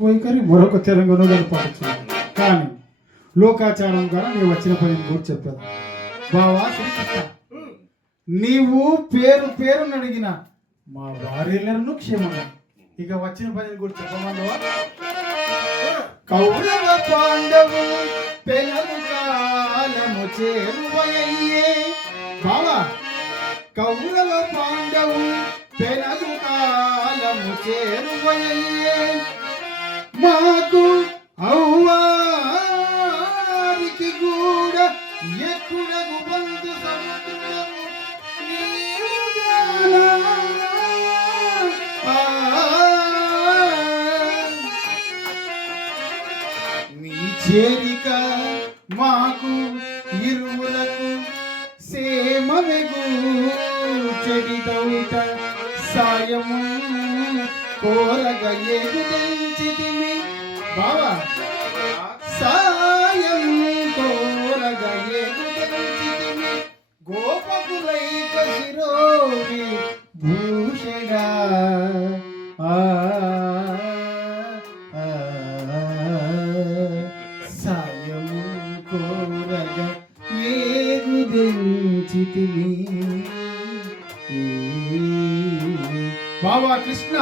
వైఖరి మరొక తెలంగాణ కనపడుతుంది కానీ లోకాచారం ద్వారా నీ వచ్చిన పని కూడా చెప్పాను. బావా శ్రీకృష్ణ నీవు పేరు పేరు అడిగిన మా భార్యలను క్షేమంగా ఇక వచ్చిన పని కూడా చెప్పమన్నావా కౌరవ పాండవు పెనలు కాలము చేరువయ్యే. బావా కౌరవ పాండవు పెనలు కాలము చేరువయ్యే. మాకు అవ్వారికి కూడా ఎక్కడకు బంధు సముద్రము నీ చేరిక మాకు ఇరువులకు సేమమెగు చెడిదౌట సాయము. కోరగ ఎగుదించితిమి బావా సాయము కోరగ ఎగుదించితిమి గోపకులైక శిరోవి భూషణ ఆ, ఆ, ఏగుదించితిమి ಬಾಬಾ ಕೃಷ್ಣ.